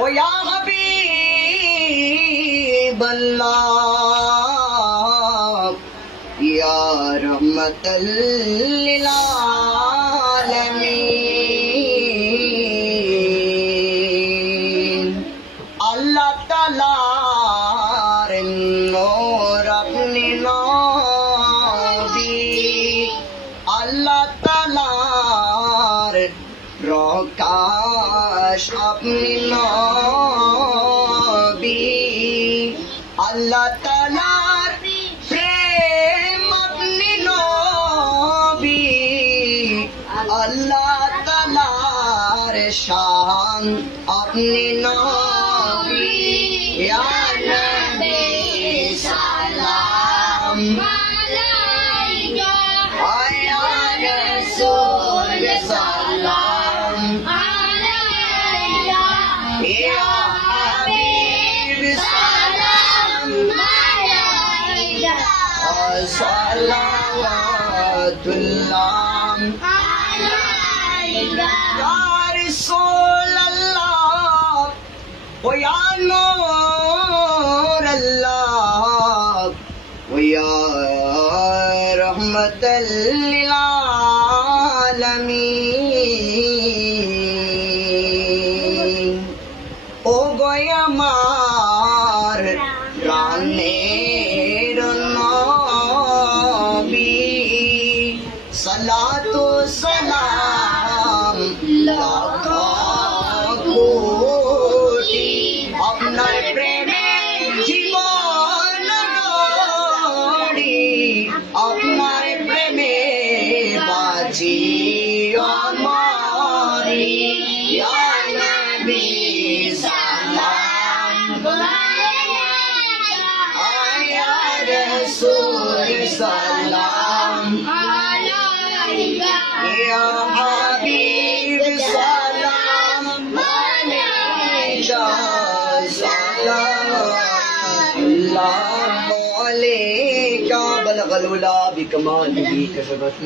ओ या हबीब अल्लाह या रहमतल लिल आलमीन। अल्लाह ताला रे नूर अपनी नबी, अल्लाह ताला रे प्रकाश अपनी नबी, अल्लाह ताला प्रेम अपनी नबी, अल्लाह ताला रे शान अपनी नबी। या नबी सलाम अलैका, या रसूल सलाम अलैका, या हबीब सलाम अलैका, सलावतुल्लाह अलैका। या रसूल अल्लाह ओ या नूर अल्लाह ओ या रहमतल लिल आलमीन। ओ गोया मार प्राणेर नबी, सलातो सलाम लाखो कोटी আপনার প্রেমে জীবন গড়ি, আপনার প্রেমে বাঁচি আমারি। ইয়া নবী সালাম আলাইকা, ইয়া রাসূল সালাম আলাইকা, ইয়া হাবিব সালাম আলাইকা, सलावतुल्लाह अलैका। बलगल उला बिकमालिही कसरत